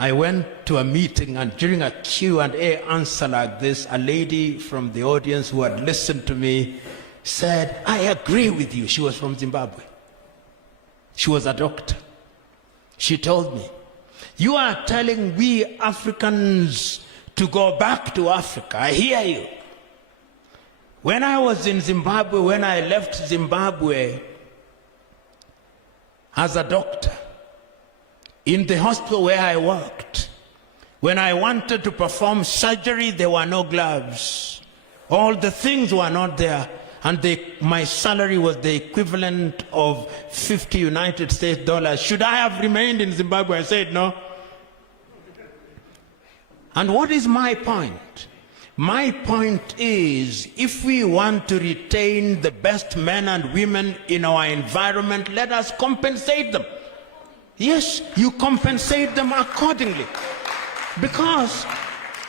I went to a meeting, and during a Q&A answer like this, a lady from the audience who had listened to me said, I agree with you. She was from Zimbabwe. She was a doctor. She told me, you are telling we Africans to go back to Africa. I hear you. When I was in Zimbabwe, when I left Zimbabwe as a doctor, in the hospital where I worked, when I wanted to perform surgery, there were no gloves. All the things were not there. And my salary was the equivalent of 50 United States dollars. Should I have remained in Zimbabwe? I said no. And what is my point? My point is, if we want to retain the best men and women in our environment, let us compensate them. Yes, you compensate them accordingly. Because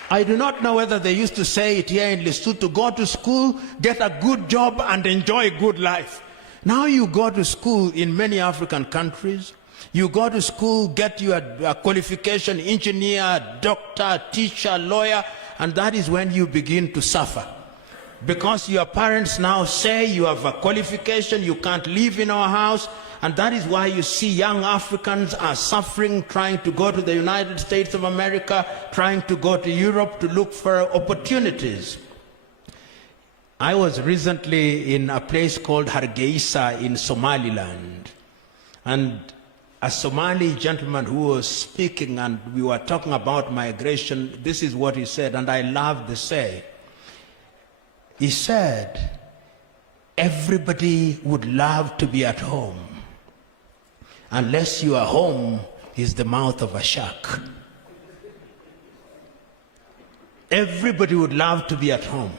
I do not know whether they used to say it here in Lesotho, go to school, get a good job, and enjoy a good life. Now you go to school in many African countries, you go to school, get your qualification, engineer, doctor, teacher, lawyer, and that is when you begin to suffer. Because your parents now say you have a qualification, you can't live in our house, and that is why you see young Africans are suffering, trying to go to the United States of America, trying to go to Europe to look for opportunities. I was recently in a place called Hargeisa in Somaliland, and a Somali gentleman who was speaking, and we were talking about migration, this is what he said, and I love the say. He said, everybody would love to be at home, unless your home is the mouth of a shark. Everybody would love to be at home.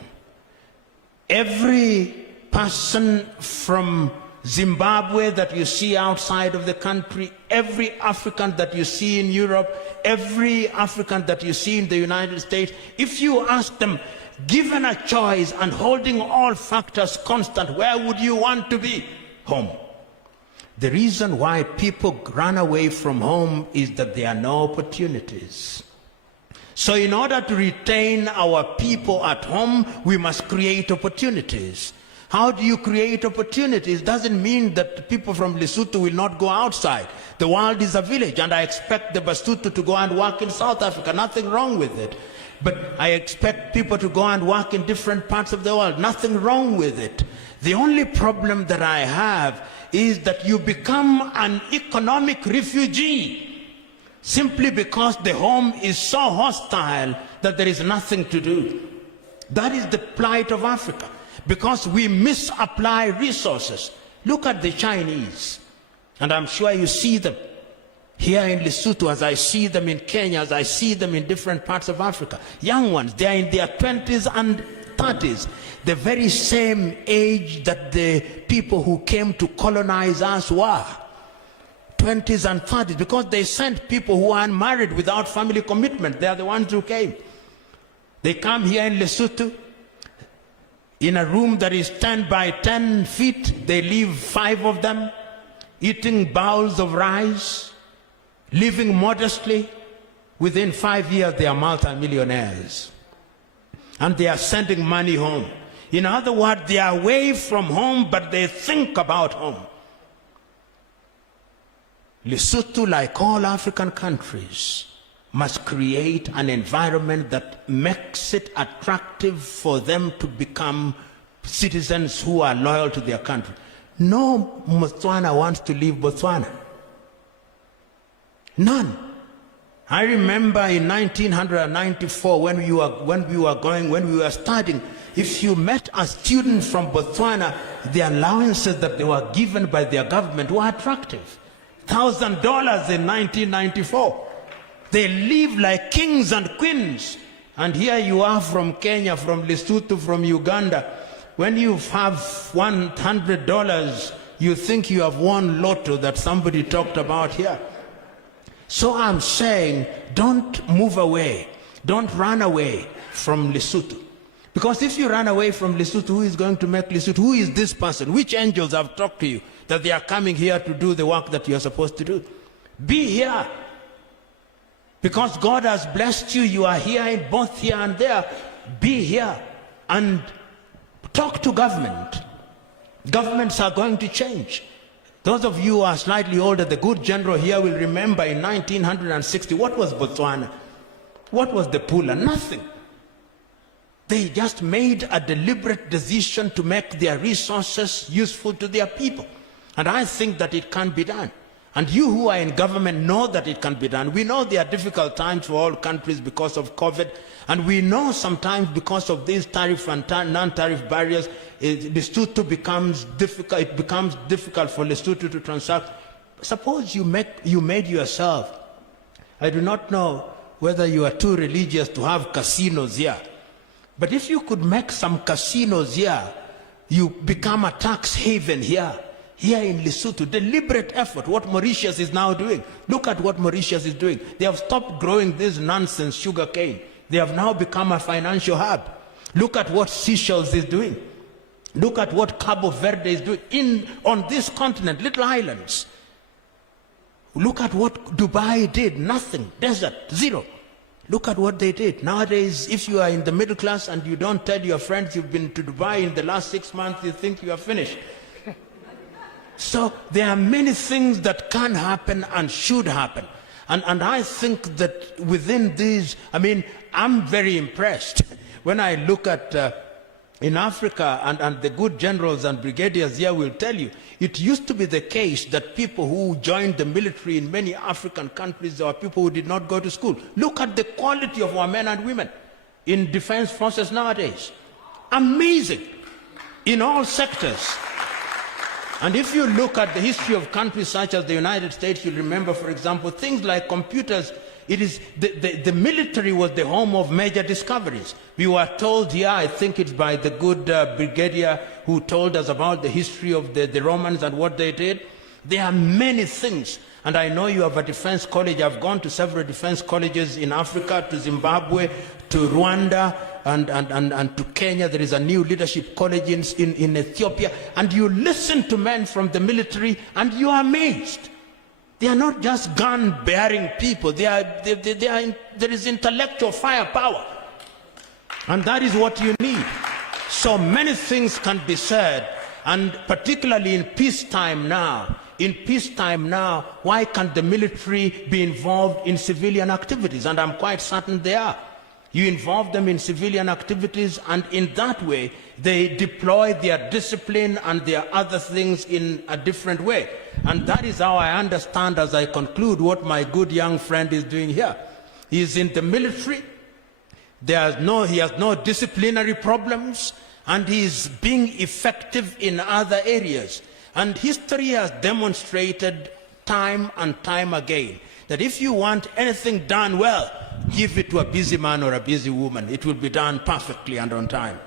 Every person from Zimbabwe that you see outside of the country, every African that you see in Europe, every African that you see in the United States, if you ask them, given a choice and holding all factors constant, where would you want to be? Home. The reason why people run away from home is that there are no opportunities. So in order to retain our people at home, we must create opportunities. How do you create opportunities? Doesn't mean that people from Lesotho will not go outside. The world is a village, and I expect the Basotho to go and work in South Africa. Nothing wrong with it. But I expect people to go and work in different parts of the world. Nothing wrong with it. The only problem that I have is that you become an economic refugee simply because the home is so hostile that there is nothing to do. That is the plight of Africa, because we misapply resources. Look at the Chinese, and I'm sure you see them here in Lesotho, as I see them in Kenya, as I see them in different parts of Africa. Young ones, they are in their 20s and 30s, the very same age that the people who came to colonize us were. 20s and 30s, because they sent people who are unmarried without family commitment. They are the ones who came. They come here in Lesotho, in a room that is 10 by 10 feet, they live 5 of them, eating bowls of rice, living modestly. Within 5 years, they are multimillionaires. And they are sending money home. In other words, they are away from home, but they think about home. Lesotho, like all African countries, must create an environment that makes it attractive for them to become citizens who are loyal to their country. No Botswana wants to leave Botswana. None. I remember in 1994 when we were studying, if you met a student from Botswana, the allowances that they were given by their government were attractive. $1,000 in 1994. They live like kings and queens. And here you are from Kenya, from Lesotho, from Uganda. When you have $100, you think you have won lotto that somebody talked about here. So I'm saying, don't move away. Don't run away from Lesotho. Because if you run away from Lesotho, who is going to make Lesotho? Who is this person? Which angels have talked to you that they are coming here to do the work that you are supposed to do? Be here. Because God has blessed you, you are here in both here and there. Be here and talk to government. Governments are going to change. Those of you who are slightly older, the good general here will remember in 1960, what was Botswana? What was the Pula? Nothing. They just made a deliberate decision to make their resources useful to their people. And I think that it can be done. And you who are in government know that it can be done. We know there are difficult times for all countries because of COVID. And we know sometimes because of these tariff and non-tariff barriers, Lesotho becomes difficult. It becomes difficult for Lesotho to transact. Suppose you made yourself. I do not know whether you are too religious to have casinos here. But if you could make some casinos here, you become a tax haven here. Here in Lesotho, deliberate effort, what Mauritius is now doing. Look at what Mauritius is doing. They have stopped growing this nonsense sugar cane. They have now become a financial hub. Look at what Seychelles is doing. Look at what Cabo Verde is doing on this continent, little islands. Look at what Dubai did, nothing, desert, zero. Look at what they did. Nowadays, if you are in the middle class and you don't tell your friends you've been to Dubai in the last 6 months, you think you are finished. So there are many things that can happen and should happen. And I think that within these, I mean, I'm very impressed when I look at in Africa, and the good generals and brigadiers here will tell you, it used to be the case that people who joined the military in many African countries are people who did not go to school. Look at the quality of our men and women in defense forces nowadays. Amazing in all sectors. And if you look at the history of countries such as the United States, you'll remember, for example, things like computers. It is the military was the home of major discoveries. We were told here, I think it's by the good brigadier who told us about the history of the Romans and what they did. There are many things. And I know you have a defense college. I've gone to several defense colleges in Africa, to Zimbabwe, to Rwanda, and to Kenya. There is a new leadership college in Ethiopia. And you listen to men from the military and you are amazed. They are not just gun-bearing people. There is intellectual firepower. And that is what you need. So many things can be said, and particularly in peacetime now. In peacetime now, why can't the military be involved in civilian activities? And I'm quite certain they are. You involve them in civilian activities, and in that way, they deploy their discipline and their other things in a different way. And that is how I understand, as I conclude, what my good young friend is doing here. He is in the military. He has no disciplinary problems, and he is being effective in other areas. And history has demonstrated time and time again that if you want anything done well, give it to a busy man or a busy woman. It will be done perfectly and on time.